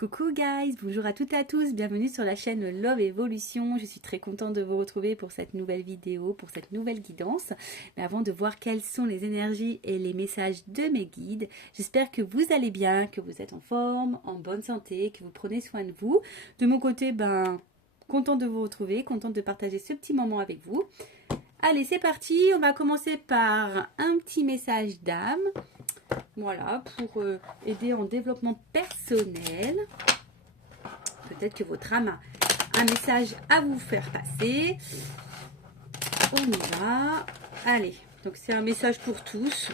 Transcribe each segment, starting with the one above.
Coucou guys, bonjour à toutes et à tous, bienvenue sur la chaîne Love Evolution. Je suis très contente de vous retrouver pour cette nouvelle vidéo, pour cette nouvelle guidance. Mais avant de voir quelles sont les énergies et les messages de mes guides, j'espère que vous allez bien, que vous êtes en forme, en bonne santé, que vous prenez soin de vous. De mon côté, contente de vous retrouver, contente de partager ce petit moment avec vous. Allez, c'est parti, on va commencer par un petit message d'âme. Voilà, pour aider en développement personnel. Peut-être que votre âme a un message à vous faire passer. On y va. Allez, donc c'est un message pour tous.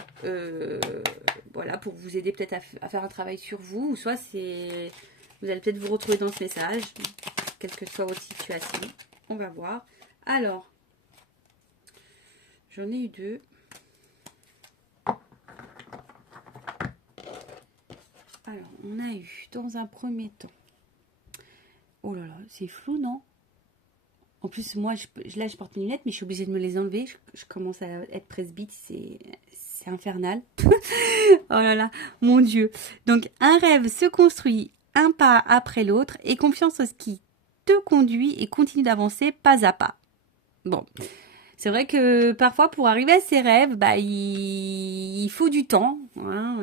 Voilà, pour vous aider peut-être à faire un travail sur vous. Ou soit c'est vous allez peut-être vous retrouver dans ce message, quelle que soit votre situation. On va voir. Alors, j'en ai eu deux. Alors, on a eu dans un premier temps. Oh là là, c'est flou, non? En plus, moi, là, je porte mes lunettes, mais je suis obligée de me les enlever. Je commence à être presbyte, c'est infernal. Oh là là, mon Dieu. Donc, un rêve se construit un pas après l'autre et confiance en ce qui te conduit et continue d'avancer pas à pas. Bon, c'est vrai que parfois, pour arriver à ses rêves, il faut du temps. Hein,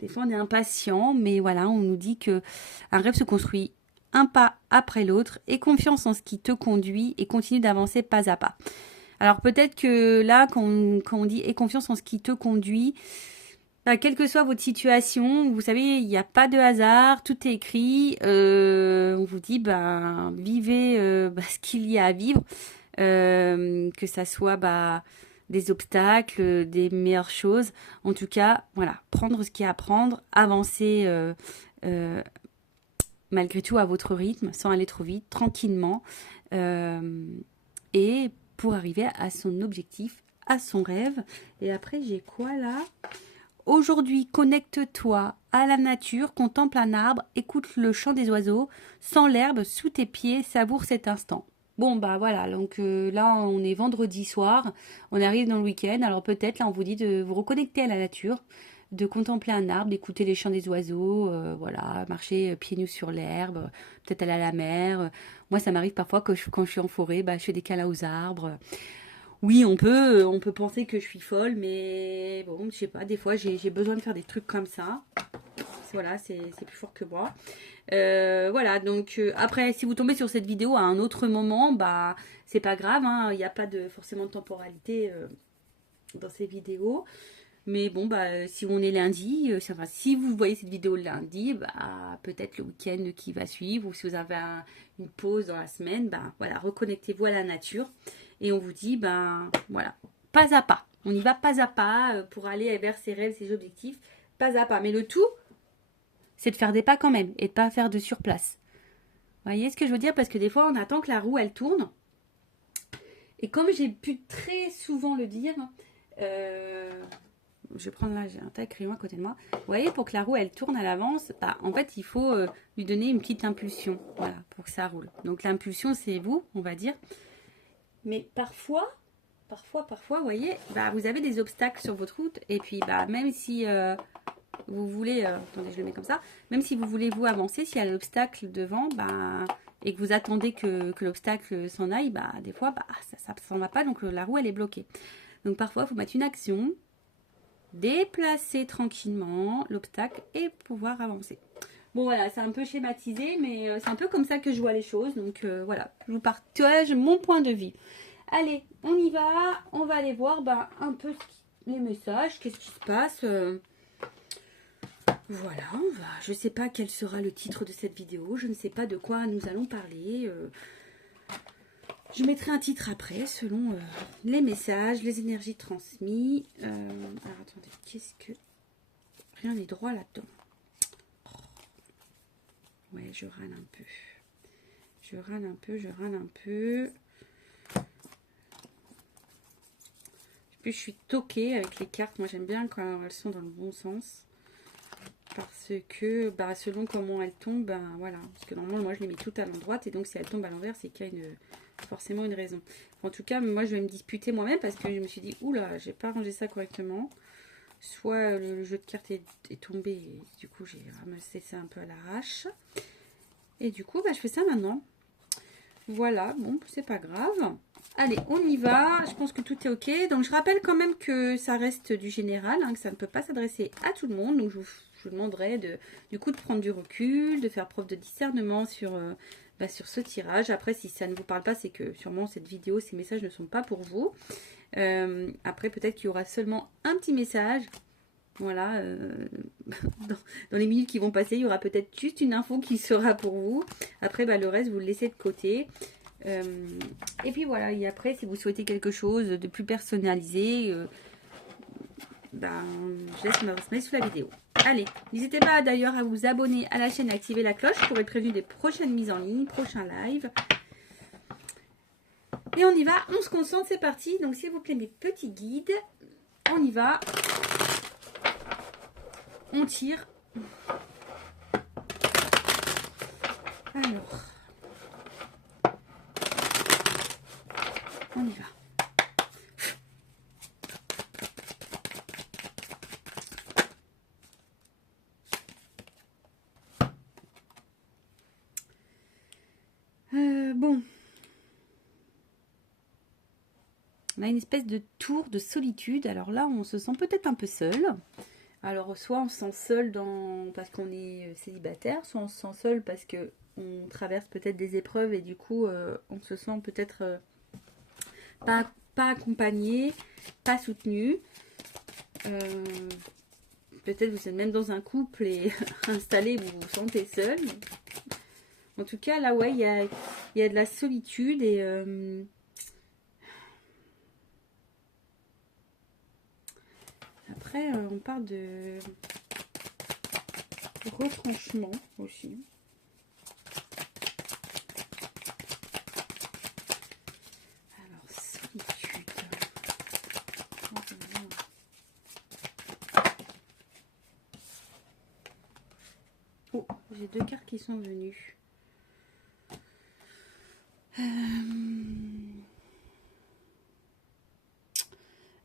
des fois, on est impatient, mais voilà, on nous dit que un rêve se construit un pas après l'autre et confiance en ce qui te conduit et continue d'avancer pas à pas. Alors peut-être que là, quand on dit et confiance en ce qui te conduit, quelle que soit votre situation, vous savez, il n'y a pas de hasard, tout est écrit. On vous dit, vivez ce qu'il y a à vivre. Que ça soit des obstacles, des meilleures choses. En tout cas, voilà, prendre ce qu'il y a à prendre, avancer malgré tout à votre rythme, sans aller trop vite, tranquillement, et pour arriver à son objectif, à son rêve. Et après, j'ai quoi là? Aujourd'hui, connecte-toi à la nature, contemple un arbre, écoute le chant des oiseaux, sens l'herbe sous tes pieds, savoure cet instant. Bon, voilà, donc là, on est vendredi soir, on arrive dans le week-end, alors peut-être, là, on vous dit de vous reconnecter à la nature, de contempler un arbre, d'écouter les chants des oiseaux, voilà, marcher pieds nus sur l'herbe, peut-être aller à la mer. Moi, ça m'arrive parfois que quand je suis en forêt, je fais des câlins aux arbres. Oui, on peut penser que je suis folle, mais bon, je sais pas, des fois, j'ai besoin de faire des trucs comme ça. Voilà, c'est plus fort que moi. Voilà, donc après, si vous tombez sur cette vidéo à un autre moment, c'est pas grave, hein, il n'y a pas forcément de temporalité dans ces vidéos. Mais bon, si on est lundi, si vous voyez cette vidéo le lundi, peut-être le week-end qui va suivre, ou si vous avez une pause dans la semaine, voilà, reconnectez-vous à la nature. Et on vous dit, voilà, pas à pas. On y va pas à pas pour aller vers ses rêves, ses objectifs, pas à pas. Mais le tout, c'est de faire des pas quand même et de pas faire de surplace. Vous voyez ce que je veux dire? Parce que des fois, on attend que la roue, elle tourne. Et comme j'ai pu très souvent le dire, je vais prendre là, j'ai un tas de crayons à côté de moi. Vous voyez, pour que la roue, elle tourne à l'avance, en fait, il faut lui donner une petite impulsion, voilà, pour que ça roule. Donc l'impulsion, c'est vous, on va dire. Mais parfois, vous voyez, vous avez des obstacles sur votre route. Et puis, même si vous voulez, attendez, je le mets comme ça, même si vous voulez vous avancer, s'il y a l'obstacle devant, et que vous attendez que l'obstacle s'en aille, des fois, ça s'en va pas, donc la roue, elle est bloquée. Donc parfois, il faut mettre une action, déplacer tranquillement l'obstacle et pouvoir avancer. Bon voilà, c'est un peu schématisé, mais c'est un peu comme ça que je vois les choses. Donc voilà, je vous partage mon point de vue. Allez, on y va. On va aller voir un peu les messages. Qu'est-ce qui se passe Voilà, je ne sais pas quel sera le titre de cette vidéo. Je ne sais pas de quoi nous allons parler. Je mettrai un titre après, selon les messages, les énergies transmises. Alors attendez, qu'est-ce que... Rien n'est droit là-dedans. Ouais, je râle un peu. Je râle un peu. Puis je suis toquée avec les cartes. Moi, j'aime bien quand elles sont dans le bon sens. Parce que, selon comment elles tombent, voilà. Parce que normalement, moi, je les mets toutes à l'endroit. Et donc, si elles tombent à l'envers, c'est qu'il y a forcément une raison. En tout cas, moi, je vais me disputer moi-même parce que je me suis dit, oula, j'ai pas rangé ça correctement. soit le jeu de cartes est tombé, et du coup j'ai ramassé ça un peu à l'arrache. Et du coup, bah, je fais ça maintenant. Voilà, bon, c'est pas grave. Allez, on y va. Je pense que tout est ok. Donc, je rappelle quand même que ça reste du général, hein, que ça ne peut pas s'adresser à tout le monde. Donc, je vous demanderai du coup de prendre du recul, de faire preuve de discernement sur, sur ce tirage. Après, si ça ne vous parle pas, c'est que sûrement cette vidéo, ces messages ne sont pas pour vous. Après, peut-être qu'il y aura seulement un petit message. Voilà, dans les minutes qui vont passer, il y aura peut-être juste une info qui sera pour vous. Après, bah, le reste, vous le laissez de côté. Et puis voilà, et après, si vous souhaitez quelque chose de plus personnalisé, je laisse mon adresse mail sous la vidéo. Allez, n'hésitez pas d'ailleurs à vous abonner à la chaîne et activer la cloche pour être prévenu des prochaines mises en ligne, prochains lives. Et on y va, on se concentre, c'est parti. Donc s'il vous plaît, mes petits guides, on y va. On tire. Alors, on y va. Bon. On a une espèce de tour de solitude. Alors là, on se sent peut-être un peu seul. Alors, soit on se sent seul parce qu'on est célibataire, soit on se sent seul parce qu'on traverse peut-être des épreuves et du coup, on se sent peut-être pas accompagné, pas soutenu. Peut-être vous êtes même dans un couple et installé, vous vous sentez seul. En tout cas, là, ouais, il y a de la solitude et... Après, on parle de retranchement aussi. Alors, solitude. Oh, j'ai deux cartes qui sont venues.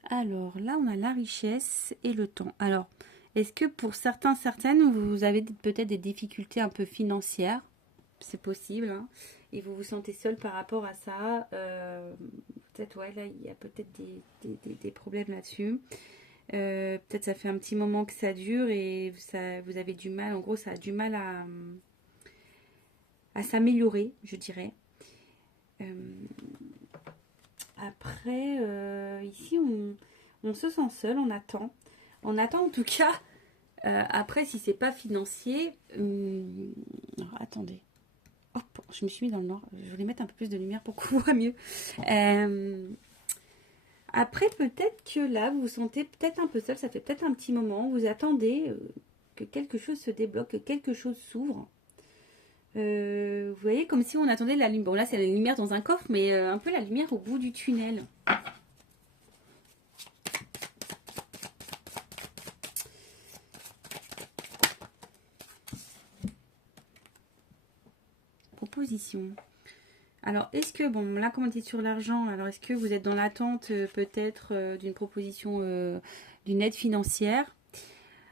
Alors, là, on a la richesse et le temps. Alors, est-ce que pour certaines, vous avez peut-être des difficultés un peu financières? C'est possible, hein, et vous vous sentez seul par rapport à ça. Peut-être, ouais, là, il y a peut-être des problèmes là-dessus. Peut-être ça fait un petit moment que ça dure et vous avez du mal. En gros, ça a du mal à s'améliorer, je dirais. Après, ici, on se sent seul, on attend. On attend en tout cas. Après, si c'est pas financier... alors, attendez. Hop, je me suis mis dans le noir. Je voulais mettre un peu plus de lumière pour qu'on voit mieux. Après, peut-être que là, vous vous sentez peut-être un peu seul. Ça fait peut-être un petit moment. Vous attendez que quelque chose se débloque, que quelque chose s'ouvre. Vous voyez, comme si on attendait la lumière. Bon, là, c'est la lumière dans un coffre, mais un peu la lumière au bout du tunnel. Proposition. Alors, est-ce que, bon, là, comme on dit sur l'argent, alors est-ce que vous êtes dans l'attente peut-être d'une proposition, d'une aide financière?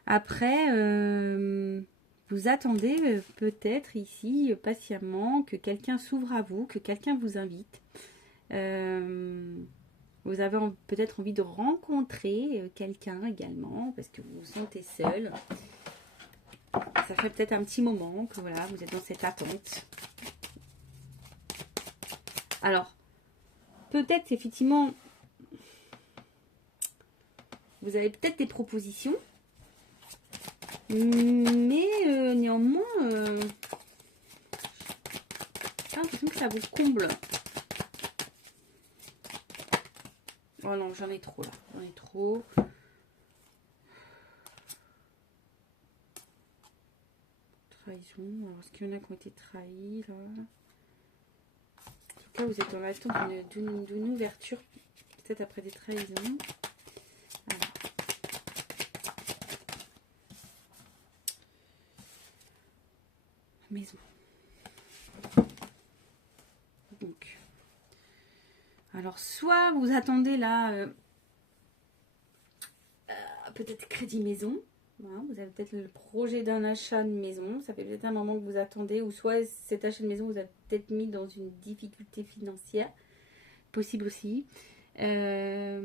Après, vous attendez peut-être ici patiemment que quelqu'un s'ouvre à vous, que quelqu'un vous invite. Vous avez peut-être envie de rencontrer quelqu'un également parce que vous vous sentez seul. Ça fait peut-être un petit moment que voilà, vous êtes dans cette attente. Alors, peut-être effectivement, vous avez peut-être des propositions, mais néanmoins, j'ai l'impression que ça vous comble. Oh non, j'en ai trop là, j'en ai trop. Trahison, alors est-ce qu'il y en a qui ont été trahis là? En tout cas, vous êtes dans l'attente d'une ouverture, peut-être après des trahisons. Alors. Maison. Donc. Alors, soit vous attendez là peut-être crédit maison. Voilà, vous avez peut-être le projet d'un achat de maison. Ça fait peut-être un moment que vous attendez. Ou soit cet achat de maison vous a peut-être mis dans une difficulté financière. Possible aussi. Ce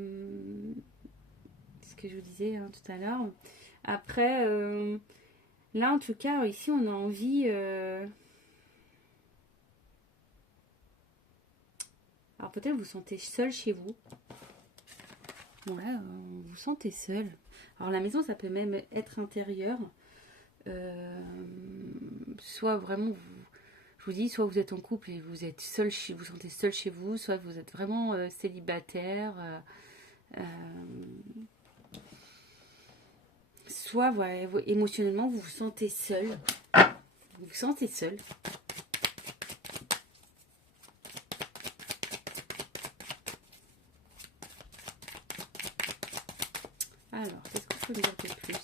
que je vous disais hein, tout à l'heure. Après, là en tout cas, ici on a envie... Alors peut-être vous sentez seul chez vous. Ouais, vous vous sentez seul. Alors la maison, ça peut même être intérieur. Soit vraiment, je vous dis, soit vous êtes en couple et vous êtes seul, vous vous sentez seul chez vous, soit vous êtes vraiment célibataire. Soit voilà, émotionnellement, vous vous sentez seul. Vous vous sentez seul. Alors, qu'est-ce qu'on peut dire de plus?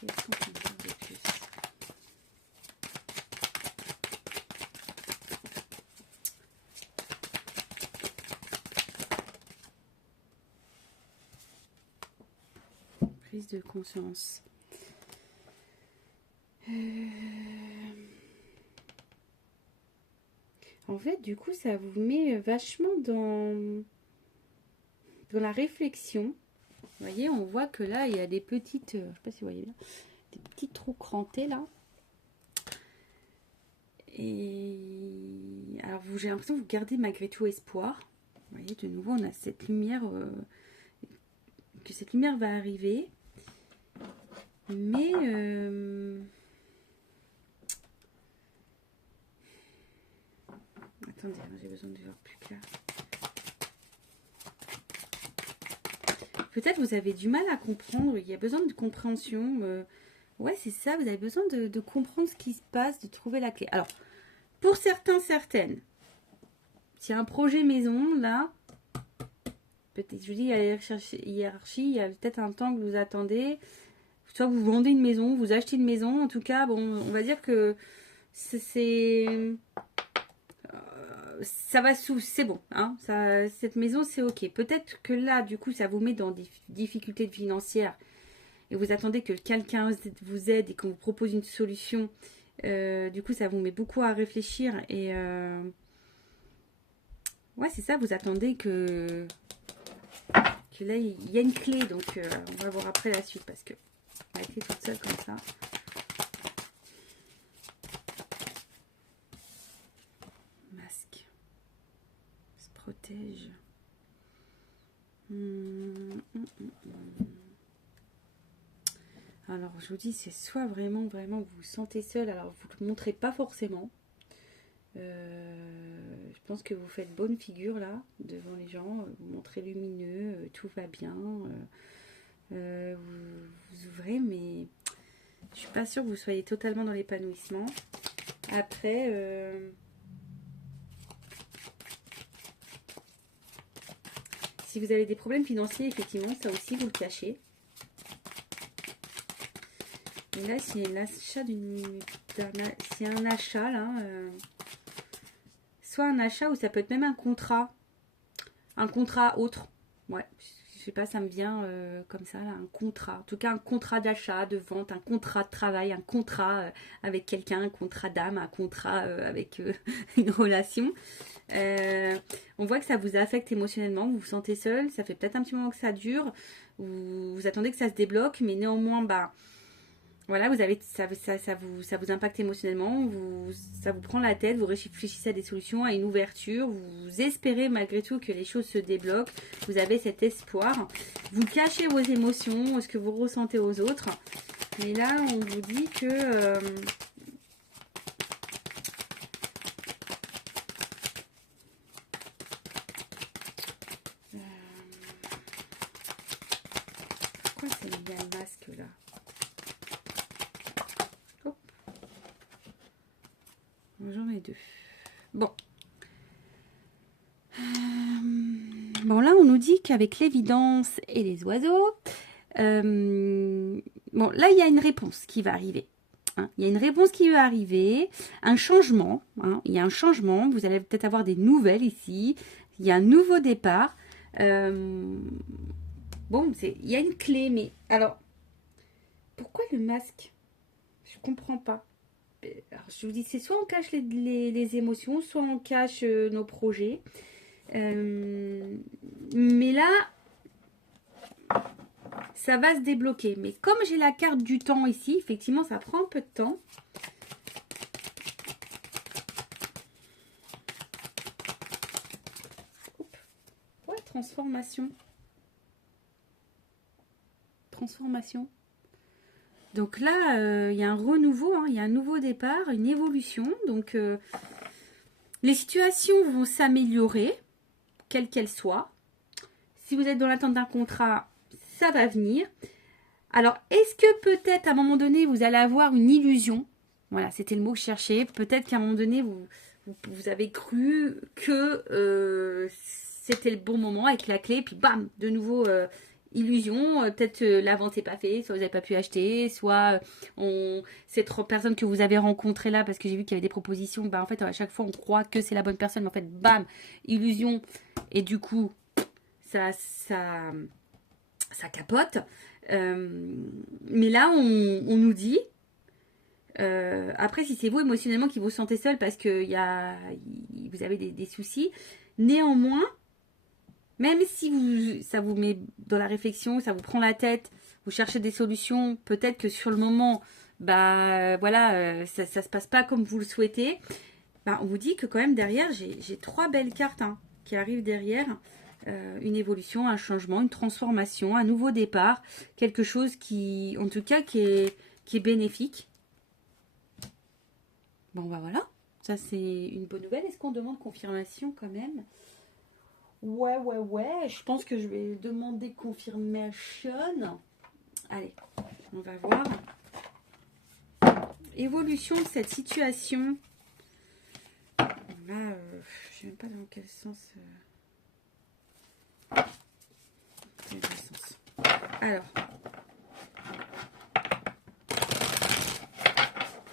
Qu'est-ce qu'on peut dire de plus? Prise de conscience. En fait, du coup, ça vous met vachement dans la réflexion. Vous voyez, on voit que là, il y a des petites, je sais pas si vous voyez bien, des petits trous crantés là. Et alors, j'ai l'impression que vous gardez malgré tout espoir. Vous voyez, de nouveau, on a cette lumière, que cette lumière va arriver. Mais attendez, j'ai besoin de voir plus clair. Peut-être vous avez du mal à comprendre, il y a besoin de compréhension. Ouais, c'est ça, vous avez besoin de comprendre ce qui se passe, de trouver la clé. Alors, pour certains, certaines, s'il y a un projet maison, là, peut-être, je vous dis, il y a la hiérarchie, il y a peut-être un temps que vous attendez. Soit vous vendez une maison, vous achetez une maison. En tout cas, bon, on va dire que ça va c'est bon. Hein, cette maison, c'est ok. Peut-être que là, du coup, ça vous met dans des difficultés financières et vous attendez que quelqu'un vous aide et qu'on vous propose une solution. Du coup, ça vous met beaucoup à réfléchir et ouais, c'est ça. Vous attendez que là, il y a une clé. Donc, on va voir après la suite parce que on va être toute seule comme ça. Masque. Se protège. Alors, je vous dis, c'est soit vraiment vous vous sentez seul, alors vous ne le montrez pas forcément. Je pense que vous faites bonne figure là, devant les gens. Vous montrez lumineux, tout va bien. Vous ouvrez, mais je suis pas sûre que vous soyez totalement dans l'épanouissement. Après, si vous avez des problèmes financiers, effectivement, ça aussi, vous le cachez. Et là, c'est l'achat c'est un achat, là. Soit un achat ou ça peut être même un contrat autre. Ouais, je sais pas, ça me vient comme ça, là, un contrat. En tout cas, un contrat d'achat, de vente, un contrat de travail, un contrat avec quelqu'un, un contrat d'âme, un contrat avec une relation. On voit que ça vous affecte émotionnellement, vous vous sentez seul, ça fait peut-être un petit moment que ça dure, vous attendez que ça se débloque, mais néanmoins, bah... Voilà, vous avez, ça vous impacte émotionnellement, ça vous prend la tête, vous réfléchissez à des solutions, à une ouverture, vous espérez malgré tout que les choses se débloquent, vous avez cet espoir, vous cachez vos émotions, ce que vous ressentez aux autres, mais là on vous dit que... Pourquoi c'est mis un masque là? J'en ai deux. Bon. Bon, là, on nous dit qu'avec l'évidence et les oiseaux... bon, là, il y a une réponse qui va arriver. Hein. Il y a une réponse qui va arriver. Un changement. Hein. Il y a un changement. Vous allez peut-être avoir des nouvelles ici. Il y a un nouveau départ. Bon, il y a une clé, mais alors, pourquoi le masque? Je comprends pas. Alors, je vous dis, c'est soit on cache les émotions, soit on cache nos projets. Mais là, ça va se débloquer. Mais comme j'ai la carte du temps ici, effectivement, ça prend un peu de temps. Ouais, transformation. Transformation. Donc là, il y a un renouveau, hein, il y a un nouveau départ, une évolution. Donc, les situations vont s'améliorer, quelles qu'elles soient. Si vous êtes dans l'attente d'un contrat, ça va venir. Alors, est-ce que peut-être à un moment donné, vous allez avoir une illusion? Voilà, c'était le mot que je cherchais. Peut-être qu'à un moment donné, vous avez cru que c'était le bon moment avec la clé, puis bam, de nouveau illusion. Peut-être la vente n'est pas faite, soit vous n'avez pas pu acheter, soit cette personne que vous avez rencontrée là, parce que j'ai vu qu'il y avait des propositions, bah en fait à chaque fois on croit que c'est la bonne personne, mais en fait bam, illusion, et du coup ça capote. Mais là on nous dit, après si c'est vous émotionnellement qui vous sentez seul parce que vous avez des soucis, néanmoins, même si ça vous met dans la réflexion, ça vous prend la tête, vous cherchez des solutions, peut-être que sur le moment, bah voilà, ça se passe pas comme vous le souhaitez, bah, on vous dit que quand même derrière, j'ai 3 belles cartes hein, qui arrivent derrière. Une évolution, un changement, une transformation, un nouveau départ, quelque chose qui, en tout cas, qui est bénéfique. Bon, bah voilà, ça c'est une bonne nouvelle. Est-ce qu'on demande confirmation quand même? Ouais, je pense que je vais demander confirmation. Allez, on va voir. Évolution de cette situation. Là, je ne sais même pas dans quel sens... Alors,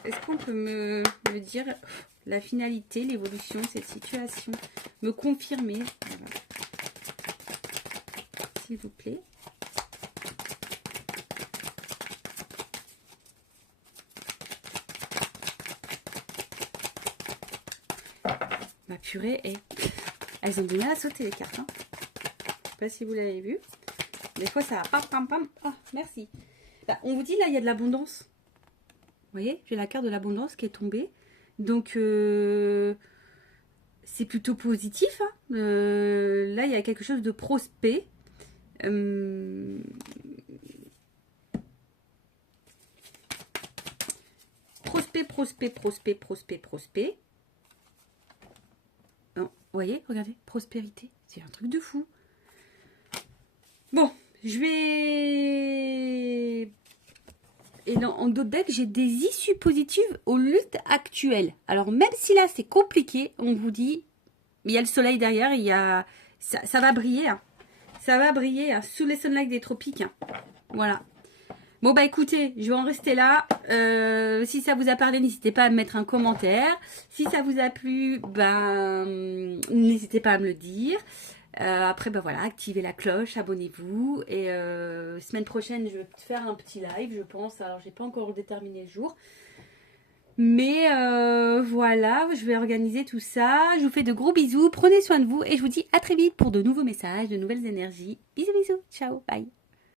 est-ce qu'on peut me dire la finalité, l'évolution de cette situation, me confirmer, voilà. S'il vous plaît. Ma purée est... Elles ont du mal à sauter les cartes. Hein. Je sais pas si vous l'avez vu. Des fois, ça va pam, pam. Ah, merci. Bah, on vous dit, là, il y a de l'abondance. Vous voyez, j'ai la carte de l'abondance qui est tombée. Donc, c'est plutôt positif. Hein. Là, il y a quelque chose de prospect. Prospect. Non, vous voyez, regardez, prospérité. C'est un truc de fou. Bon, je vais... Et en d'autres decks, j'ai des issues positives aux luttes actuelles. Alors, même si là, c'est compliqué, on vous dit, il y a le soleil derrière, il y a... ça va briller. Hein. Ça va briller hein, sous les sunlight des tropiques. Hein. Voilà. Bon, bah écoutez, je vais en rester là. Si ça vous a parlé, n'hésitez pas à me mettre un commentaire. Si ça vous a plu, ben, n'hésitez pas à me le dire. Après, ben voilà, activez la cloche, abonnez-vous. Et semaine prochaine, je vais faire un petit live, je pense. Alors, j'ai pas encore déterminé le jour. Mais voilà, je vais organiser tout ça. Je vous fais de gros bisous. Prenez soin de vous. Et je vous dis à très vite pour de nouveaux messages, de nouvelles énergies. Bisous, bisous. Ciao, bye.